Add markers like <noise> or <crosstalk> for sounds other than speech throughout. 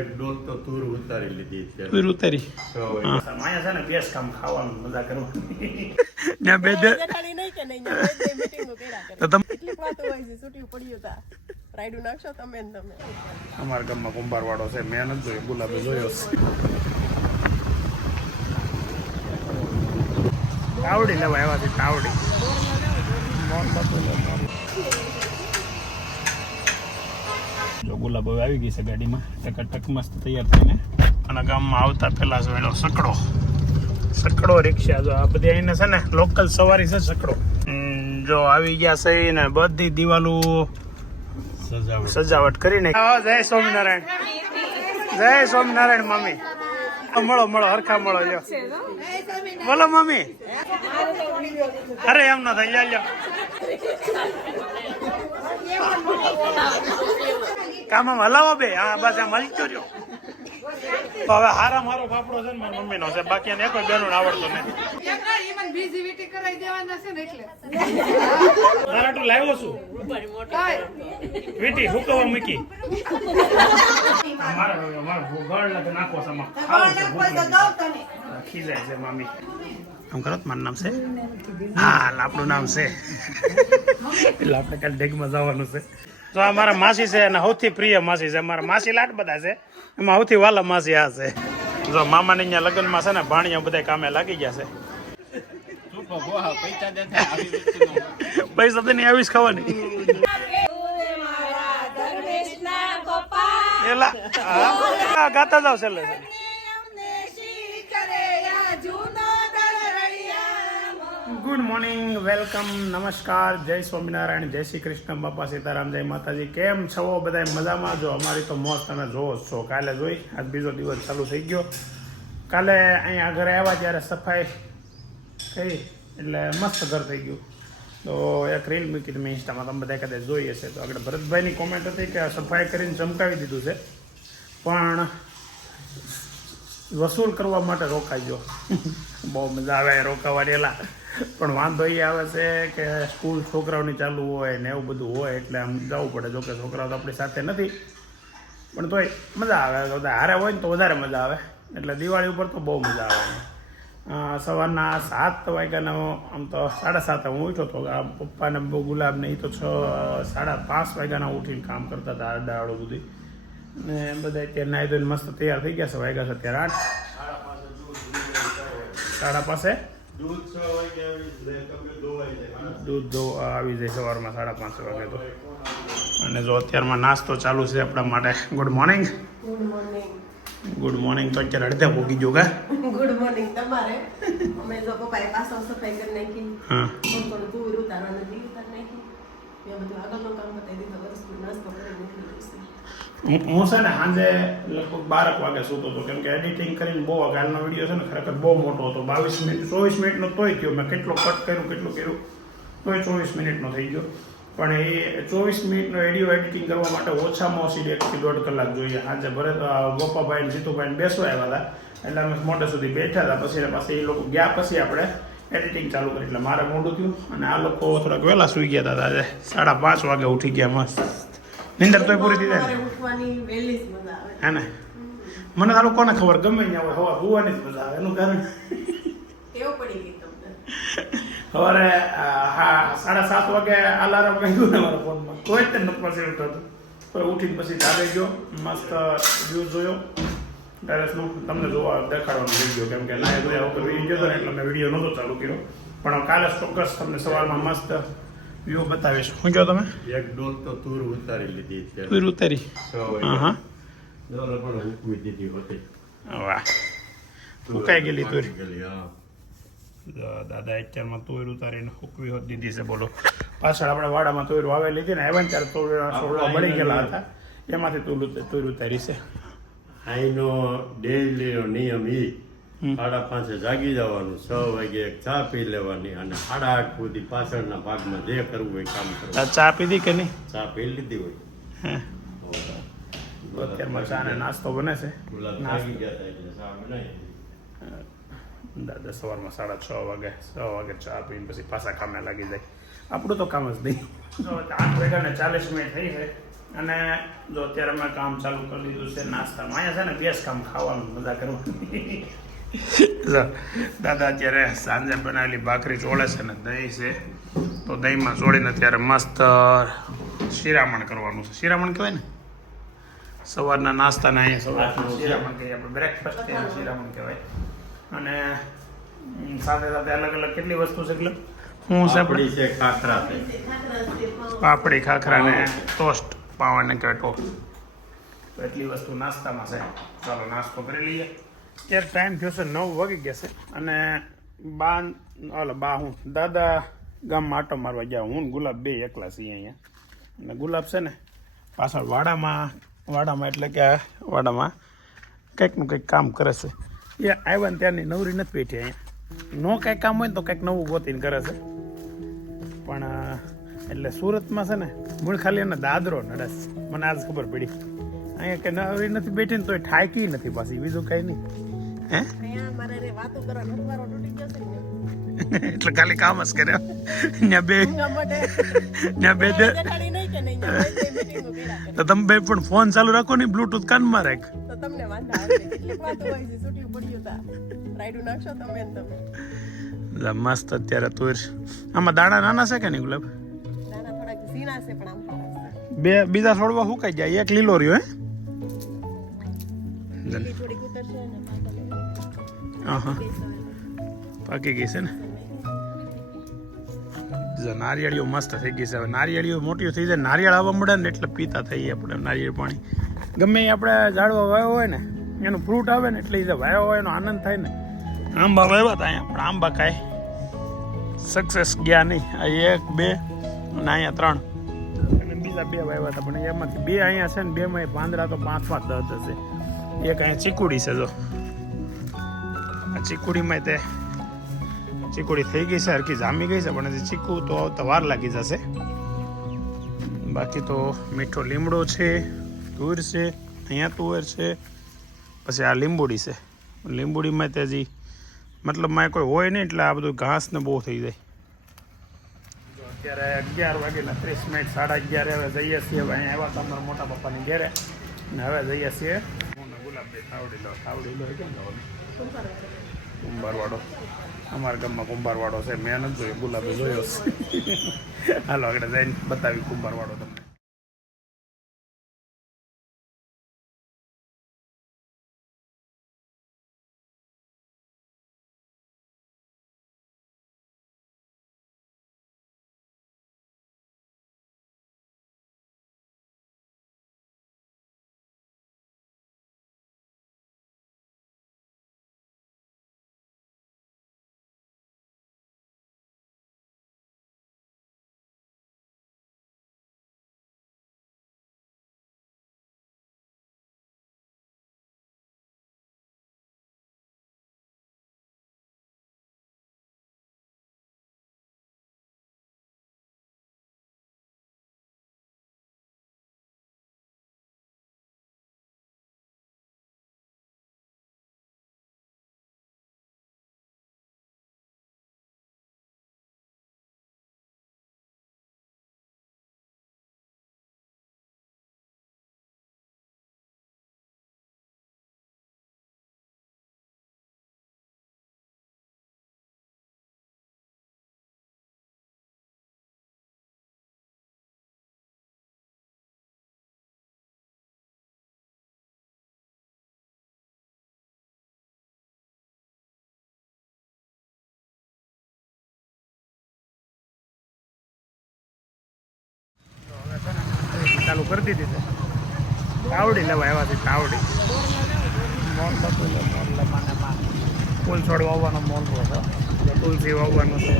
એક ડોલ તો તુર ઉતારી લીધી છે તુર ઉતારી. માયા છે ને બેસ કામ ખાવાનું મજા કરવાની. ના બે દે નહીં કે નહીં બે મીટિંગનું કર્યા કરે. તો તમે કેટલી વાતો હોય છે છૂટી પડ્યું હતા રાયડું નાખશો તમે ને તમે. અમારા ગામમાં કુંભારવાળો છે મેં નથી જોયો ગુલાબે જોયો તાવડી લેવા આવ્યા છે તાવડી. મોન. જો ગુલાબ હવે આવી ગઈ છે ગાડીમાં. ટકાટક મસ્ત તૈયાર થઈને અને ગામમાં આવતા પહેલા જો એનો સકડો. સકડો રિક્ષા જો આ બધી અહીંને છે ને લોકલ સવારી છે સકડો. જો આવી ગયા છે ને બધી દિવાલો સજાવટ. સજાવટ કરીને. જય સ્વામિનારાયણ. જય સ્વામિનારાયણ મમ્મી. મળો મળો હરખા મળો લ્યો. બોલો મમ્મી. અરે એમ ન થાય લ્યો, લ્યો કામ આમ હલાવો બે. હા બસ એમ રહ્યો. તો હવે હારા મારો ફાફડો છે ને મારી મમ્મીનો છે. બાકી એને કોઈ બેનો આવડતો નથી. ને. તારા તો લાવ્યો છું. વીટી હુકવા મૂકી. મારે મારે ગળ લાગે નાખો છે. ખીજાય મામી. આમ કરો મારું નામ છે? હા આપણું નામ છે. એટલે આપણે કાલે ડેગમાં જવાનું છે. તો આ મારા માસી છે અને સૌથી પ્રિય માસી છે. મારા માસી લાટ બધા છે. એમાં સૌથી વાલા માસી આ છે. જો મામાની અહીંયા લગ્નમાં છે ને ભાણિયા બધા કામે લાગી ગયા છે. પૈસા તો નહીં આવીશ ખાવાની. એલા ગાતા જાવ છેલ્લે. ગુડ મોર્નિંગ, વેલકમ, નમસ્કાર, જય સ્વામિનારાયણ, જય શ્રી કૃષ્ણ, બાપા સીતારામ, જય માતાજી. કેમ છો બધા મજામાં જો અમારી તો મોજ તમે જોવો જ છો. કાલે જોઈ, આજ બીજો દિવસ ચાલુ થઈ ગયો. કાલે અહીંયા ઘરે આવ્યા ત્યારે સફાઈ થઈ એટલે મસ્ત ઘર થઈ ગયું. તો એક રીલ મૂકી તમે ઇન્સ્ટામાં તમે બધા કદાચ જોઈ હશે. તો આગળ ભરતભાઈની કોમેન્ટ હતી કે સફાઈ કરીને ચમકાવી દીધું છે. પણ વસૂલ કરવા માટે રોકાઈ ગયો. બહુ મજા આવે રોકાવા એલા પણ વાંધો એ આવે છે કે સ્કૂલ છોકરાઓની ચાલુ હોય ને એવું બધું હોય એટલે આમ જવું પડે. જોકે છોકરાઓ તો આપણી સાથે નથી. પણ તોય મજા આવે. હારે હોય ને તો વધારે મજા આવે. એટલે દિવાળી ઉપર તો બહુ મજા આવે. સવારના સાત વાગ્યાનો આમ તો સાડા સાત હું ઉઠ્યો હતો આ પપ્પાને બહુ ગુલાબ ને એ તો છ, સાડા પાંચ વાગ્યાના ઉઠીને કામ કરતા હતા દાડો બધી ને બધા અત્યારે નાહી ધોઈને મસ્ત તૈયાર થઈ ગયા છે. વાગ્યા છે અત્યારે આઠ. સાડા પાસે દૂધ છ આવી જાય, તમે દૂધ આવી જાય સવારમાં સાડા પાંચ વાગે તો. અને જો અત્યારમાં નાસ્તો ચાલુ છે આપણા માટે. Good morning good morning good morning તો અત્યારે અડધે ભોગી જો કા? ગુડ મોર્નિંગ તમારે. અમે જો પપ્પાએ પાછો સફાઈ કરી નાખી. હા. થોડું દૂર ઉતારવાનું બી ઉતાર નાખી. મેં બધું આગળનું કામ બતાવી દીધું નાસ્તો કરી હું છે ને સાંજે લગભગ બારક વાગે સૂતો હતો, કેમ કે એડિટિંગ કરીને બહુ કાલનો વીડિયો છે ને ખરેખર બહુ મોટો હતો. બાવીસ મિનિટ, ચોવીસ મિનિટનો તોય થયો. મેં કેટલો કટ કર્યું, કેટલું કર્યું, તોય ચોવીસ મિનિટનો થઈ ગયો. પણ એ ચોવીસ મિનિટનો એડિયો એડિટિંગ કરવા માટે ઓછામાં ઓછી એકથી દોઢ કલાક જોઈએ. સાંજે ભરે ગોપાભાઈ ને જીતુભાઈ બેસવા આવ્યા હતા. એટલે અમે મોટે સુધી બેઠા હતા. પછી ને પાસે એ લોકો ગયા પછી આપણે એડિટિંગ ચાલુ કરી. એટલે મારે મોડું થયું અને આ લોકો થોડાક વહેલા સૂઈ ગયા હતા. આજે સાડા પાંચ વાગે ઉઠી ગયા મસ્ત. નિંદર તોય પૂરી થઈ જાય હે ને? મને તારું કોને ખબર? ગમે ત્યાં હોય હવા હોવાની જ મજા આવે એનું કારણ? સવારે હા સાડા સાત વાગે અલાર્મ વાગ્યું ને મારા ફોનમાં. કોઈ જ નથી પછી ઉઠતો તો ઉઠીને પછી ધાબે ગયો મસ્ત વ્યૂ જોયો. ટેરેસનું તમને જોવા દેખાડવાનું વીડિયો કેમ કે ના એ બધા વગર ગયો હતો ને એટલે મેં વીડિયો નહોતો ચાલુ કર્યો. પણ કાલે ચોક્કસ તમને સવારમાં મસ્ત વ્યૂ બતાવીશ શું કહો તમે એક ડોલ તો તુર ઉતારી લીધી છે તુર ઉતારી હા ડોલ પણ ઉકવી દીધી હતી વાહ ફૂંકાઈ ગયેલી તુર હા. દાદા અત્યારમાં તોયર ઉતારીને હુકવી હોત દીધી છે બોલો પાછળ આપણે વાડામાં તોયર વાવેલી હતી ને આવ્યા ત્યારે તુર છોડવા મળી ગયેલા હતા એમાંથી તુર ઉતારી છે આઈનો ડેલીનો નિયમ હમ. સાડા પાંચે જાગી જવાનું છ વાગે એક ચા પી લેવાની અને સાડા આઠ સુધી પાછળના ભાગમાં જે કરવું હોય કામ કરવું ચા પીધી કે નહીં? ચા પી લીધી હોય. અત્યારમાં ચા ને નાસ્તો બને છે. દાદા સવારમાં સાડા છ વાગે છ વાગે ચા પીને પછી પાછા કામે લાગી જાય. આપણું તો કામ જ નહીં. જો આઠ વાગ્યા ને ચાલીસ મિનિટ થઈ છે અને જો અત્યારે અમે કામ ચાલુ કરી દીધું છે નાસ્તામાં. અહીંયા છે ને બેસ કામ ખાવાનું મજા કરવાની. દાદા અત્યારે સાંજે બનાવેલી ભાખરી ચોળે છે ને દહીં છે. તો દહીંમાં ચોળીને અત્યારે મસ્ત શિરામણ કરવાનું છે. શિરામણ કહેવાય ને? સવારના નાસ્તાના અહીંયા સવારના શિરામણ. કહીએ આપણે. બ્રેકફાસ્ટ કહીએ શિરામણ કહેવાય. અને સાથે સાથે અલગ અલગ કેટલી વસ્તુ છે એટલે? હું છે આપણી? છે ખાખરા પાપડી ખાખરા ને ટોસ્ટ પાવાને કહેવાય ટોસ્ટ એટલી વસ્તુ નાસ્તામાં છે. ચાલો નાસ્તો કરી લઈએ. અત્યારે ટાઈમ થયો છે નવ વાગી ગયા છે. અને બા ઓલો બા હું? દાદા ગામમાં આટો મારવા ગયા. હું ગુલાબ બે એકલા છીએ અહીંયા. અને ગુલાબ છે ને પાછળ વાડામાં વાડામાં એટલે કે વાડામાં કંઈકનું કંઈક કામ કરે છે. એ આવ્યા ને ત્યારની નવરી નથી બેઠી અહીંયા. નો કંઈક કામ હોય ને તો કંઈક નવું ગોતીને કરે છે. પણ એટલે સુરતમાં છે ને મૂળ ખાલી એને દાદરો નડસ મને આજ ખબર પડી. અહીંયા કે નવરી નથી બેઠી ને તોય ઠાકી નથી પાછી. બીજું કંઈ નહીં. એટલે ખાલી કામ જ કર્યા. ત્યાં બે ત્યાં બે. તો તમે બે પણ ફોન ચાલુ રાખો ને બ્લુટૂથ કાનમાં રાખ. મસ્ત અત્યારે તુર આમાં દાણા નાના છે કે નહીં, ગુલાબ. બે બીજા છોડવા સુકાઈ જાય એક લીલો રહ્યો, હે? પાકી ગઈ છે ને જો નારિયેળીઓ મસ્ત થઈ ગઈ છે હવે નારિયેળીઓ મોટી થઈ જાય નારિયેળ આવવા મળે ને એટલે પીતા થઈએ આપણે નારિયેળ પાણી ગમે એ આપણે ઝાડવા વાવ્યો હોય ને એનું ફ્રૂટ આવે ને એટલે જે વાવ્યો હોય એનો આનંદ થાય ને આંબા વાવ્યા હતા અહીંયા પણ આંબા કાંઈ સક્સેસ ગયા નહીં આ એક બે અને અહીંયા ત્રણ બીજા બે વાવ્યા હતા પણ એમાંથી બે અહીંયા છે ને બેમાં પાંદડા તો પાંચ પાંચ દસ હશે એક અહીંયા ચીકુડી છે જો ચીકુડીમાં તે ચીકુડી થઈ ગઈ છે હરકી જામી ગઈ છે પણ હજી ચીકુ તો આવતા વાર લાગી જશે બાકી તો મીઠો લીમડો છે તુર છે અહીંયા તુવેર છે પછી આ લીંબુડી છે લીંબુડીમાં તે હજી મતલબમાં કોઈ હોય નહીં એટલે આ બધું ઘાસ ને બહુ થઈ જાય અત્યારે અગિયાર વાગેલા ત્રીસ મિનિટ સાડા અગિયારે હવે જઈએ છીએ હવે અહીંયા આવ્યા તમારા મોટા પપ્પાની ઘેરે ને હવે જઈએ છીએ હું ગુલાબભાઈ થાવડી લો થાવડી લો કેમ જવાનું કુંભારવાડો. અમારા ગામમાં કુંભારવાડો છે. મેં નથી જોયો. ગુલાબે જોયો <laughs> હાલો, આગળ જઈને બતાવી કુંભારવાડો તમને. ચાલુ કરી દીધી છે. તાવડી લેવા આવ્યા છે તાવડી. મોલ બધું લે મોલ લમાને ફૂલ છોડ વાવવાનો મોલ હતો. એટલે તુલસી વાવવાનું છે.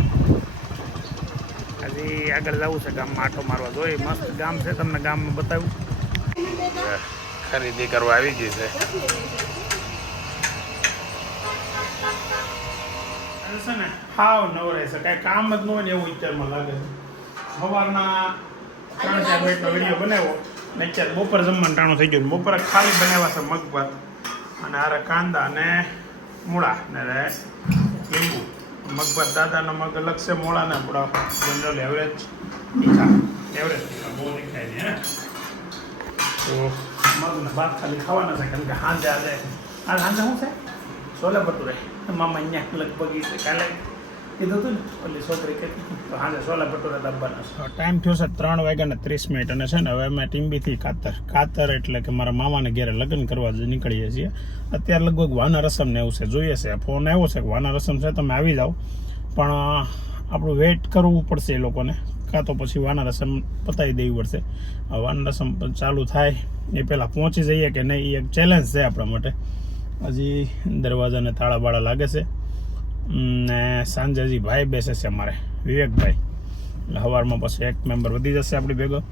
હજી આગળ જવું છે ગામમાં આટો મારવા. જોઈએ મસ્ત ગામ છે તમને ગામમાં બતાવ્યું ખરીદી કરવા આવી ગઈ છે. હાવ નવરાય છે. કાંઈ કામ જ ન હોય ને એવું વિચારમાં લાગે છે. સવારના ત્રણ ચાર મિનિટનો વીડિયો બનાવ્યો ને અત્યારે બપોર જમવાનું ટાણું થઈ ગયું બપોરે ખાલી બનાવ્યા છે મગભાત અને આરે કાંદા ને મૂળા ને લીંબુ. મગભાત દાદાનો મગ અલગ છે મૂળા ને આપણા જનરલ એવરેજ તીખા એવરેજ તીખા બહુ દેખાય નહીં તો મગને ભાત ખાલી ખાવાના છે કેમ કે હાંજે આજે આ સાંજે શું છે? છોલે ભટુરે. મામા અહીંયા લગભગ છે, કાલે ટાઈમ થયો છે ત્રણ વાગ્યા ને ત્રીસ મિનિટ અને છે ને હવે અમે ટીમ્બીથી કાતર કાતર એટલે કે મારા મામાને ઘેરે લગ્ન કરવા નીકળીએ છીએ. અત્યારે લગભગ વાના રસમ ને એવું છે, જોઈએ છે. ફોન આવ્યો છે કે વાના રસમ છે, તમે આવી જાઓ. પણ આપણું વેઇટ કરવું પડશે એ લોકોને. કાં તો પછી વાના રસમ પતાવી દેવી પડશે. વાના રસમ ચાલુ થાય. એ પહેલાં પહોંચી જઈએ કે નહીં, એ એક ચેલેન્જ છે આપણા માટે. હજી દરવાજાને તાળા બાળા લાગે છે. ને સાંજે હજી ભાઈ બેસે છે અમારે વિવેકભાઈ. એટલે સવારમાં પછી એક મેમ્બર વધી જશે આપણી ભેગો.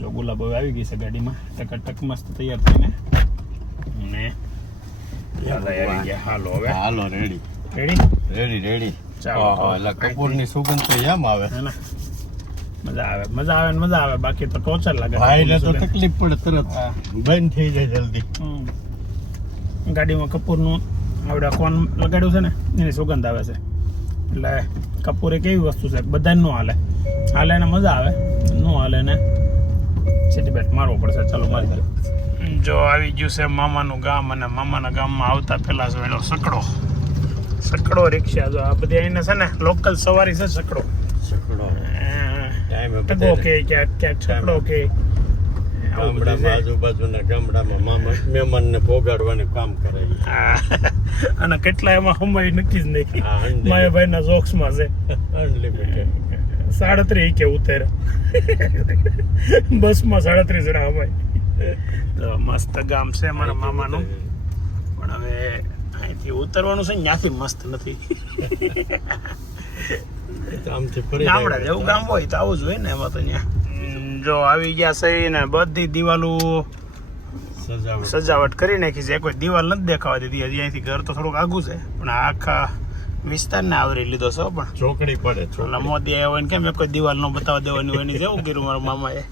જો ગુલાબ હવે આવી ગઈ છે ગાડીમાં. ટક મસ્ત તૈયાર થઈને. ને આવી ગયા. હાલો હવે. હાલો રેડી રેડી રેડી રેડી ચાલો. એટલે કપૂરની સુગંધ તો એમ આવે. હે ને? મજા આવે મજા આવે ને મજા આવે. બાકી તો ટોચર લાગે ભાઈને તો તકલીફ પડે તરત. બંધ થઈ જાય જલ્દી. ગાડીમાં કપૂરનું આવડે કોન લગાડ્યું છે ને એની સુગંધ આવે છે. એટલે કપૂર એક એવી વસ્તુ છે? બધાને ન હાલે. હાલે ને મજા આવે. ન હાલે ને સીટી બેટ મારવો પડશે. ચાલો મારી દો જો આવી ગયું છે મામાનું ગામ અને મામાના ગામમાં આવતા પહેલા જો એનો સકડો. સકડો રિક્ષા જો આ બધી અહીંને છે ને લોકલ સવારી છે સકડો. સકડો. કે ક્યાંક ક્યાંક સકડો કે આવું બધું ગામડામાં છે. આજુબાજુના ગામડામાં મામા મહેમાનને પોગાડવાનું કામ કરે અને કેટલા એમાં હમાય નક્કી જ નહીં. હા, unlimited. માયાભાઈ ના જોક્સમાં છે. અનલિમિટેડ સાડત્રીસ કે ઉતરે. બસમાં સાડત્રીસ જણા હમાય તો મસ્ત ગામ છે મારા મામાનું. પણ હવે અહીંથી ઉતરવાનું છે ત્યાંથી મસ્ત નથી. ગામડા જેવું ગામ હોય તો આવું જ હોય ને એમાં તો ત્યાં જો આવી ગયા છે ને બધી દિવાલો સજાવટ. સજાવટ કરી નાખી છે. કોઈ દિવાલ નથી દેખાવા દીધી હજી અહીંથી ઘર તો થોડુંક આઘું છે. પણ આખા વિસ્તારને આવરી લીધો છે પણ. ચોકડી પડે ચોકડી. મોદી આવ્યો હોય ને કેમ કોઈ દિવાલ નો બતાવવા દેવાની હોય ને જેવું કર્યું મારા મામાએ.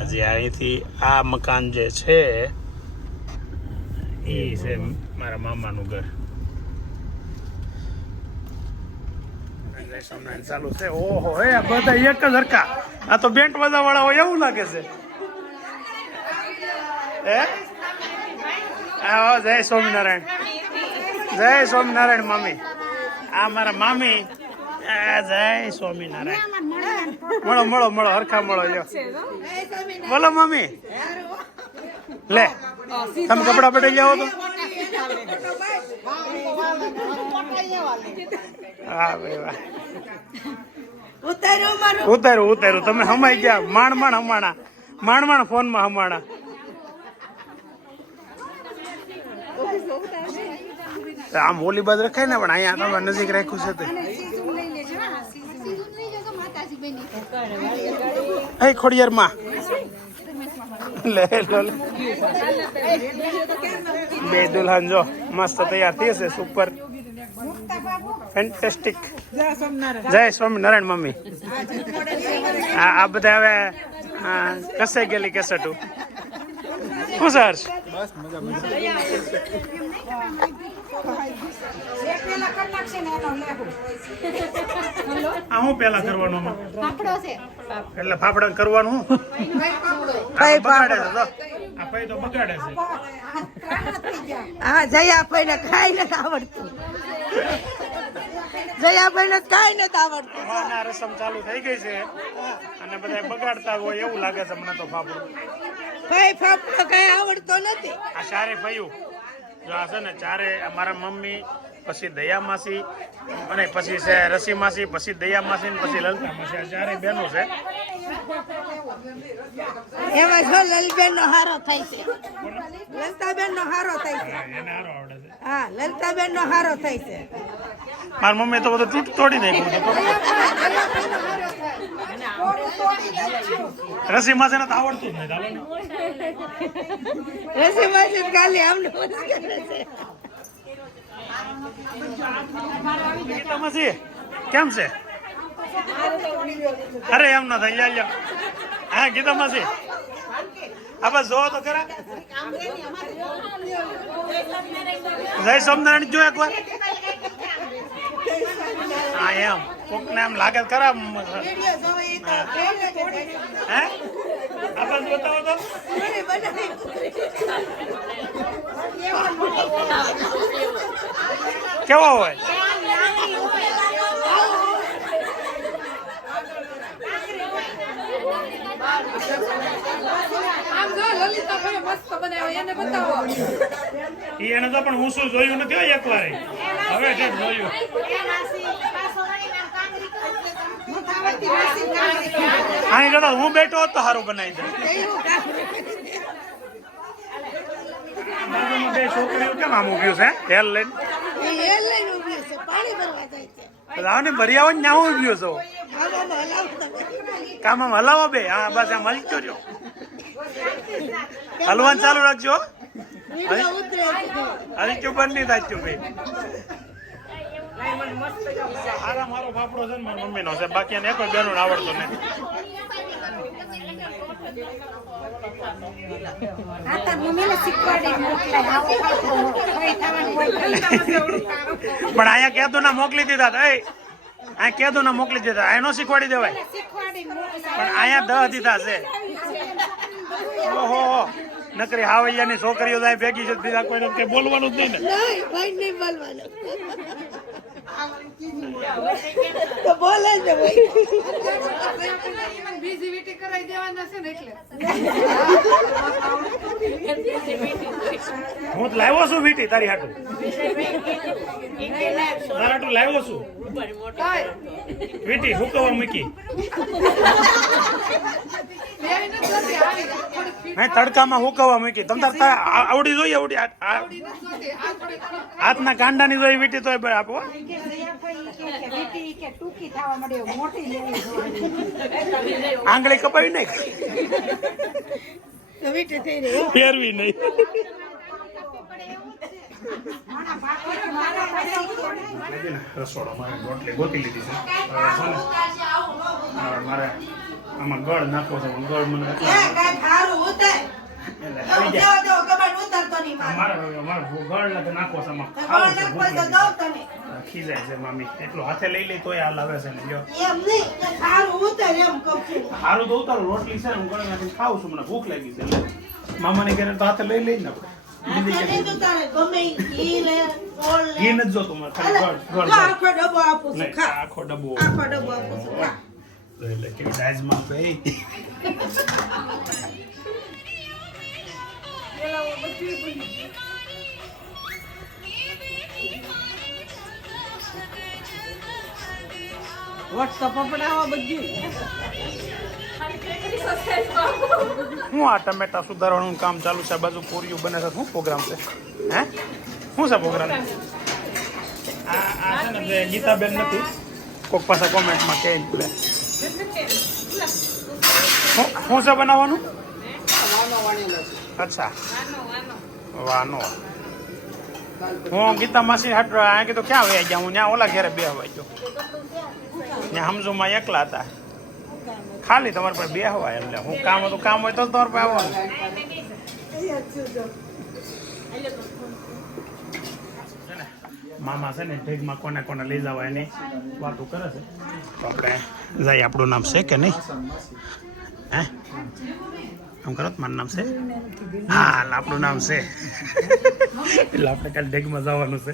હજી અહીંથી આ મકાન જે છે એ છે મારા મામાનું ઘર. જય સ્વામિનારાયણ ચાલુ છે ઓહો હે બધા એક જ હરકા. આ તો બેન્ટ વાળા હોય એવું લાગે છે. હે? હા? જય સ્વામિનારાયણ. જય સ્વામિનારાયણ મામી. આ મારા મામી. જય સ્વામિનારાયણ. મળો મળો મળો હરખા મળો જો બોલો મમ્મી લે તમે કપડા બદલી જાઓ તો. ઉતાર્યું ઉતાર્યું તમે હમાઈ ગયા. માણ માણ હમાણા. માણ માણ ફોનમાં હમાણા. તો આમ હોલી બાદ રખાય ને, પણ અહીંયા તમે નજીક રાખ્યું છે તે. ખોડિયાર માં લો, લે. બે દુલ્હન જો મસ્ત તૈયાર થઈ છે સુપર ફેન્ટેસ્ટિક જય સ્વામિનારાયણ મમ્મી આ આ બધા હવે કસે ગયેલી કેસેટું શું સર આ હું પેલા કરવાનું? એટલે ફાફડા કરવાનું? હું? આ તો બગાડે છે જો. આ પૈ તો બગાડે છે. હા જયાભાઈ ને કાંઈ નથી આવડતું. જયાભાઈ ને કાંઈ નથી આવડતું વાના રસમ ચાલુ થઈ ગઈ છે. અને બધા બગાડતા હોય એવું લાગે છે મને તો ફાફડું. ભાઈ ફાફડો કઈ આવડતો નથી. આ ચારે ભાઈઓ. જો આ છે ને ચારે મારા મમ્મી પછી દયા માસી અને પછી છે રસી માસી પછી દયા માસી ને પછી લલતા માસી ચારે બહેનો છે. એમાં જો લલબેન નો હારો થાય છે. લલતાબેન નો હારો થાય છે. એને હારો આવડે છે. હા લલતાબેન નો હારો થાય છે. મારી મમ્મી તો બધું તૂટ તોડી નાખ્યું રસી માસી ને તો આવડતું જ નહીં રસી માસી ખાલી આમને છે. કેમ છે? અરે એમ ન થાય, લ્યો. હા ગીતા માસી. આ જોવો તો ખરા. જય સ્વામિનારાયણ, જો એકવાર. હા, એમ. કોકને એમ લાગે ખરા હે? આ બાજુ બતાવો કેવો હોય? આમ જો લલિતા ભાઈ મસ્ત બનાવ્યો એને બતાવો. એને તો પણ હું શું જોયું નથી હોય એક વાર હવે જે જોયું. હા જો હું બેઠો હોત તો સારું બનાવી દઉં બે છોકરીઓ કેમ આમ ઉભ્યું છે? હેલ લઈને. પાણી ભરવા જાય છે. લાવો ને ન્યા ઉભ્યો છો. કામ હલાવો બે. હા બસ આમ હલતો રહ્યો. હલવાનું ચાલુ રાખજો અરે. બંધ નહીં થાય ભાઈ મારો ફાફડો છે ને મારી મમ્મીનો છે. બાકી એને બેનો આવડતો નથી. આ પણ અહીંયા કેદું ના મોકલી દીધા એ અહીંયા કેદુ ના મોકલી દીધા અહીંયા નો શીખવાડી દેવાય. પણ અહીંયા દહ દીધા છે. ઓહો નકરી હાવૈયાની છોકરીઓ જાય ભેગી છે, બીજા કોઈને કઈ બોલવાનું જ નહીં નહીં, ભાઈ, નહીં બોલવાનું. હું તો લાવ્યો છું વીટી તારી હાટુ. તારા હાટુ લાવ્યો છું. વીટી હુકવા મૂકી. મેં તડકામાં હુકવા મૂકી. તમ તાર આવડી જોઈએ, આવડી. હાથના કાંડાની જોઈ વીટી તો આપો. કે જયા ભાઈ કે કે વીટી કે ટૂંકી થવા માંડ્યો મોટી લેવી જોઈએ આંગળી કપાવી નહીં ફેરવી નહીં. રસોડામાં ગોટલી ગોતી લીધી છે. મારે આમાં ગળ નાખવો છે ગળ મને નાખવો છે ખાવું છે, નાખવો ભૂખ લાગી છે. મામી. એટલું હાથે લઈ લઈ તોય હાલ આવે છે ને રોટલી મને ઘરે તો હાથે લઈ લઈ ને. આખો ડબ્બો આપું છું કેવી ડાયઝમાં ગઈ હું આ ટમેટા સુધારવાનું કામ ચાલુ છે આ બાજુ પૂરીઓ બને છે. શું પ્રોગ્રામ છે? હે? શું છે પ્રોગ્રામ આ આ છે ને ગીતાબેન નથી. કોક પાસે કોમેન્ટમાં કહે શું છે બનાવવાનું? અચ્છા. વાનો હું ગીતા માસી હાટ આ કીધું ક્યાં વહી ગયા? હું ત્યાં ઓલા ઘેરે બે હવાઈ ગયો. ત્યાં હમઝુમાં એકલા હતા. ખાલી તમારે પાસે બે હવાય એટલે હું કામ હતું કામ હોય તો તમારે પાસે આવવાનું. ને, મામા છે ને ભેગમાં કોને કોને લઈ જવા એની વાતો કરે છે. તો આપણે જઈએ આપણું નામ છે કે નહીં? હે? એમ કરો મારું નામ છે? હા આપણું નામ છે. એટલે આપણે કાલે ડેગમાં જવાનું છે.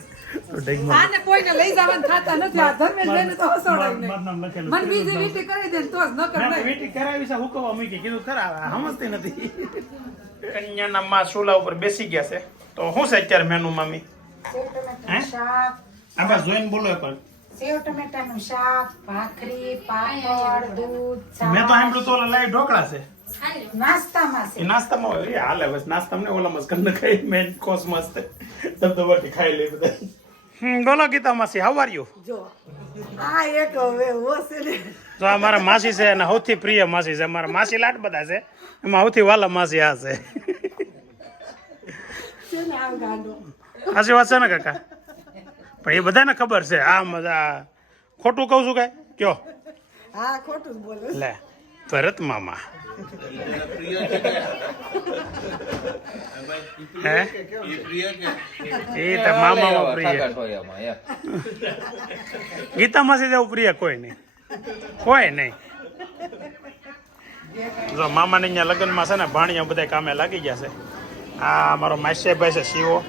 તો ઢેગમાં કોઈને લઈ જવાનું થતા નથી. આ ધર્મેશ લઈને તો હસોડાય નહીં. મારું નામ લખેલું મને છે. બીજી વીટી કરાવી દે તો જ નકર મેં તો કરાવી છે હુકવા મૂકી. કીધું ખરા સમજતી નથી. કન્યાના માં ચૂલા ઉપર બેસી ગયા છે. તો શું છે અત્યારે મેનુ મામી? હે? જોઈને બોલો એકવાર સેવ ટમેટાનું શાક ભાખરી પાપડ દૂધ મેં તો સાંભળ્યું તો લાઈ ઢોકળા છે. નાસ્તામાં એ છે નાસ્તામાં હોય. હાલે બસ નાસ્તામાં ઓલામાં ઓલા મસ્ત ખાઈ મેન કોસ મસ્ત ધબધબાટી ખાઈ લે બધા. હમ બોલો ગીતા માસી હાવ આર યુ જો આ એક હવે હોશે ને. તો આ મારા માસી છે અને સૌથી પ્રિય માસી છે. મારા માસી લાટ બધા છે. એમાં સૌથી વાલા માસી આ છે. સાચી વાત છે ને કાકા? પણ એ બધાને ખબર છે. આ મજા ખોટું કહું છું કઈ? કયો? હા ખોટું બોલે. લે. ભરત મામા. હે? એ તો મામા પ્રિય. ગીતા માસી જેવું પ્રિય કોઈ નહીં. કોઈ નહીં. જો મામાને અહીંયા લગ્નમાં છે ને ભાણિયા બધા કામે લાગી ગયા છે. આ મારો માસ્યભાઈ છે શિવો.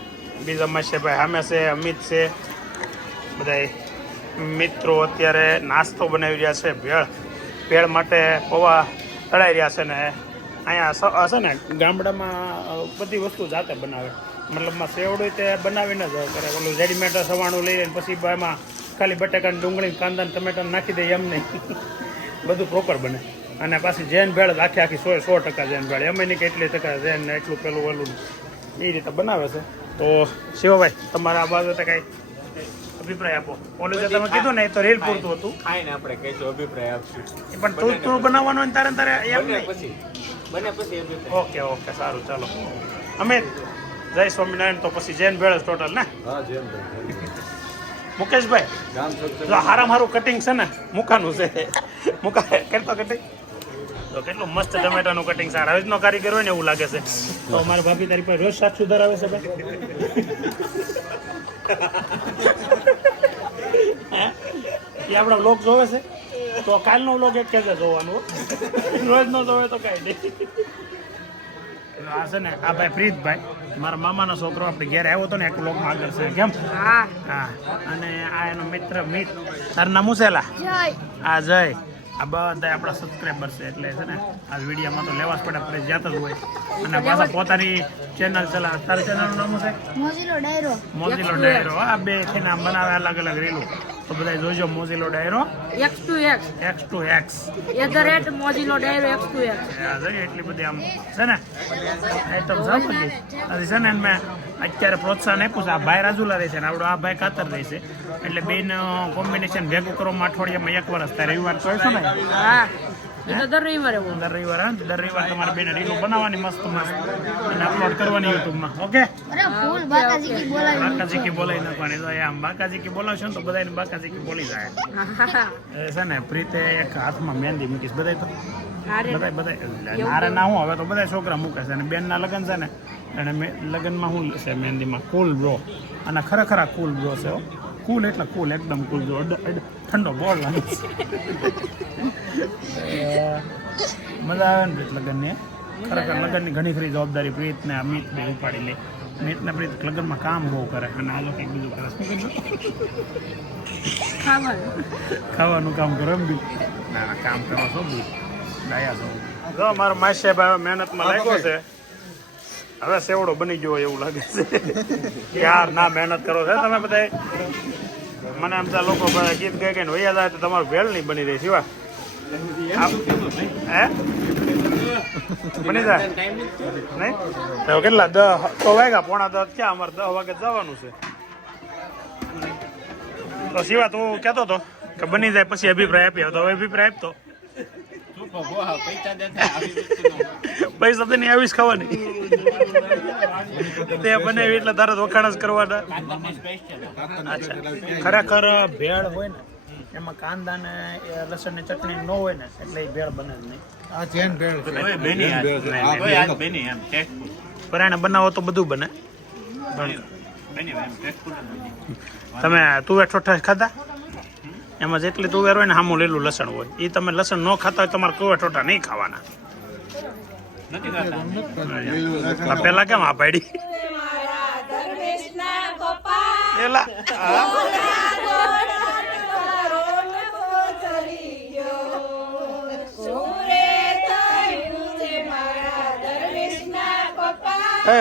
બીજા માસ્યભાઈ સામે છે અમિત છે. બધા મિત્રો અત્યારે નાસ્તો બનાવી રહ્યા છે ભેળ. ભેળ માટે પૌવા તળાઈ રહ્યા છે ને અહીંયા હશે ને ગામડામાં બધી વસ્તુ જાતે બનાવે. મતલબમાં સેવડું તે બનાવીને જ કરે. ઓલું રેડીમેડ સવાણું લઈ લઈને પછી એમાં ખાલી બટાકા ડુંગળી કાંદા ટમેટા નાખી દે એમ નહીં. <laughs> બધું પ્રોપર બને. અને પાછી જૈન ભેળ આખી આખી સો સો ટકા જૈન ભેળ. એમ નહીં કે એટલી ટકા જૈન એટલું પેલું ઓલું. એ રીતે બનાવે છે. તો શિવભાઈ, તમારા આ બાબતે કઈ અભિપ્રાય આપો. ઓલું જે તમે કીધું ને એ તો રેલ પૂરતું હતું. ખાઈને આપણે કહીશું અભિપ્રાય આપશું. પણ તું તું બનાવવાનું હોય ને તારે તારે એમ નહીં. પછી. બને પછી અભિપ્રાય. ઓકે ઓકે સારું ચાલો. અમે જય સ્વામિનારાયણ તો પછી જૈન ભેળ ટોટલ ને? હા જૈન ભાઈ. મુકેશભાઈ જો હારા મારું કટિંગ છે ને મુકાનું છે. મુકા કેટલો કટિંગ તો કેટલું મસ્ત ટમેટાનું કટિંગ છે રજનો કારીગર હોય ને એવું લાગે છે. તો મારા ભાભી તારી પાસે રોજ સાત સુધાર આવે છે ભાઈ? એ આપણા બ્લોગ જોવે છે? તો કાલનો બ્લોગ એક કહેશે જોવાનું. રોજ નો જોવે તો કાંઈ નહીં. આ છે ને આ ભાઈ પ્રીતભાઈ મારા મામાનો છોકરો આપણે ઘેર આવ્યો હતો ને એક બ્લોગમાં આગળ છે કેમ? હા. હા. અને આ એનો મિત્ર મિત. તારું નામ છે આ જય. આ બધા આપણા સબસ્ક્રાઈબર છે એટલે છે ને આ વિડીયોમાં તો લેવા જ પડે ફરજિયાત જ હોય. અને પાછા પોતાની ચેનલ ચલાવે. તારી ચેનલનું નામ છે? મોજીલો ડાયરો. મોજીલો ડાયરો. આ બે છે ને આમ બનાવે અલગ અલગ રીલો. તો બધા જોજો મોજીલો ડાયરો. X two X X two X at the rate મોજીલો ડાયરો એક્સ ટુ એક્સ એટલી બધી આમ છે ને. આઈટમ છે. બધી છે ને મેં અત્યારે પ્રોત્સાહન આપ્યું છે. આ ભાઈ રાજુલા રહેશે છે ને આપણો આ ભાઈ કાતર રહેશે એટલે બેન કોમ્બિનેશન ભેગું કરવામાં અઠવાડિયામાં એક વર્ષ થાય રવિવાર તો ને? દર રવિવારે દર રવિવાર દર રવિવારે તમારે બેન રીલો બનાવવાની મસ્ત મસ્ત. અને અપલોડ કરવાની યુટ્યુબમાં. ઓકે? અરે બાકાજી કી બોલાવી બાકાજી કી નાખવાની. તો આમ બાકાજી કી બોલાવશો ને તો બધાને બાકાજી કી બોલી જાય. એ છે ને પ્રીતે એક હાથમાં મહેંદી મૂકીશ. બધાય તો? બધા બધા નારે ના હું હવે તો બધા છોકરા મૂકે છે. અને બેનના લગ્ન છે ને અને મેં લગ્નમાં શું છે મહેંદીમાં કુલ બ્રો અને ખરેખર આ કુલ બ્રો છે કુલ એટલે કુલ એકદમ કુલ બ્રો ઠંડો બોલ લાગે મજા આવે ને પ્રીત લગ્નની ખરેખર લગ્નની ઘણી ખરી જવાબદારી પ્રીત ને અમિત બે ઉપાડી લે. અમિત ને પ્રીત લગ્નમાં કામ બહુ કરે અને આ લોકો બીજું કરે? ખાવાનું. કામ કરો એમ બી. ના ના કામ કરો છો બી ડાયા છો જો મારો માસ્ય ભાઈ મહેનતમાં લાગ્યો છે. હવે સેવડો બની ગયો એવું લાગે છે. યાર, ના મહેનત કરો છો તમે બધા મને આમ ત્યાં લોકો ગીત ગાઈ ગઈ વૈયા જાય તો તમારું ભેળ નહીં બની રહી સિવા હે? બની જાય? કેટલા દસ તો વાગ્યા, પોણા દસ ક્યાં અમારે દસ વાગે જવાનું છે. તો શિવા, તું કહેતો હતો કે બની જાય, પછી અભિપ્રાય આપ્યો તો અભિપ્રાય આપતો. પૈસા દેતા આવી વસ્તુનો પૈસા તો નહીં આવીશ ખાવાની તે બનાવી એટલે તારે વખાણ જ કરવાના. અચ્છા. ખરેખર ભેળ હોય ને એમાં કાંદા ને એ લસણની ચટણી ન હોય ને એટલે એ ભેળ બને જ નહીં. આ જૈન ભેળ બેની બેની. પરાણે બનાવો તો બધું બને. બેની બની. તમે તુવેર ઠોઠા ખાધા? એમાં જેટલી તુવેર હોય ને સામું લીલું લસણ હોય. એ તમે લસણ ન ખાતા હોય તમારે કુવા ઠોટા નહીં ખાવાના. નથી પેલા કેમ આ પાડી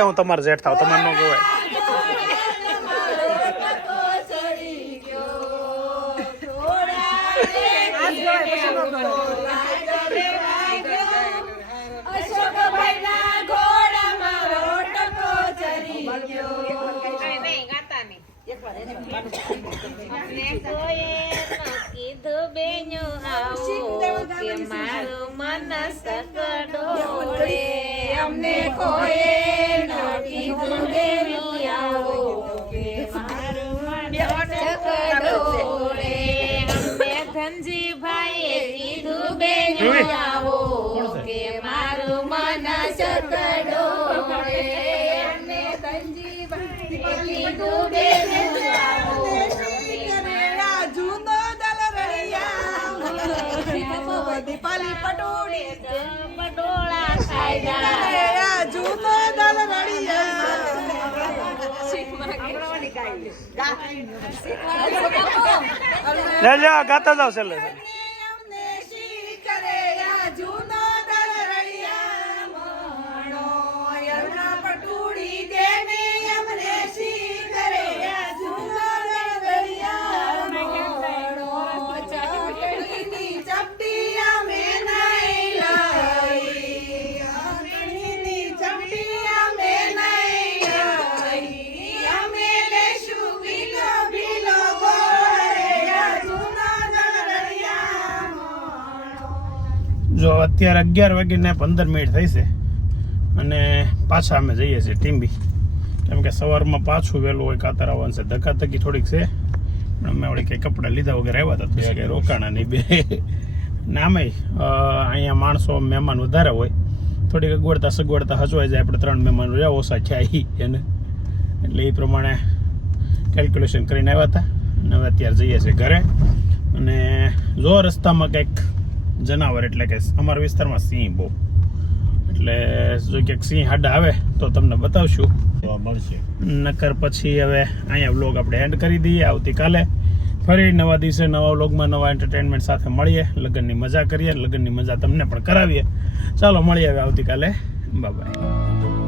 હું તમારે જેઠ થાવ તમારે ન ગવાય. કીધું બેનો આવો કે મારું મન સકડો અમને કોઈ ન કીધું બેની આવો કે મારું મન સકડો રે. અમને ધનજીભાઈએ કીધું બેનો આવો કે મારું મન સકડો રે ધનજીભાઈએ કીધું બેનો આવો. જૂનો દલ રળિયા ખાયડા જૂનો લે ગાતા જાવ છેલ્લે. અત્યારે અગિયાર વાગીને પંદર મિનિટ થઈ છે. અને પાછા અમે જઈએ છીએ ટીમ્બી કેમ કે સવારમાં પાછું વહેલું હોય કાતર આવવાનું છે. ધકાધકી થોડીક છે. પણ અમે વળી કંઈ કપડાં લીધા વગર આવ્યા હતા તો કે રોકાણા નહીં બે. નામે અહીંયા માણસો મહેમાન વધારે હોય. થોડીક અગવડતા સગવડતા હચવાઈ જાય આપણે ત્રણ મહેમાન રહ્યા ઓછા ઈ એને. એટલે એ પ્રમાણે કેલ્ક્યુલેશન કરીને આવ્યા હતા. અને હવે અત્યારે જઈએ છીએ ઘરે. અને જો રસ્તામાં કંઈક જનાવર એટલે કે અમારા વિસ્તારમાં સિંહ બહુ. એટલે જો ક્યાંક સિંહ હાડા આવે તો તમને બતાવશું. મળશે. નકર પછી હવે અહીંયા વ્લોગ આપણે એન્ડ કરી દઈએ આવતીકાલે. ફરી નવા દિવસે નવા વ્લોગમાં નવા એન્ટરટેનમેન્ટ સાથે મળીએ. લગ્નની મજા કરીએ લગ્નની મજા તમને પણ કરાવીએ. ચાલો મળીએ હવે આવતીકાલે. બાય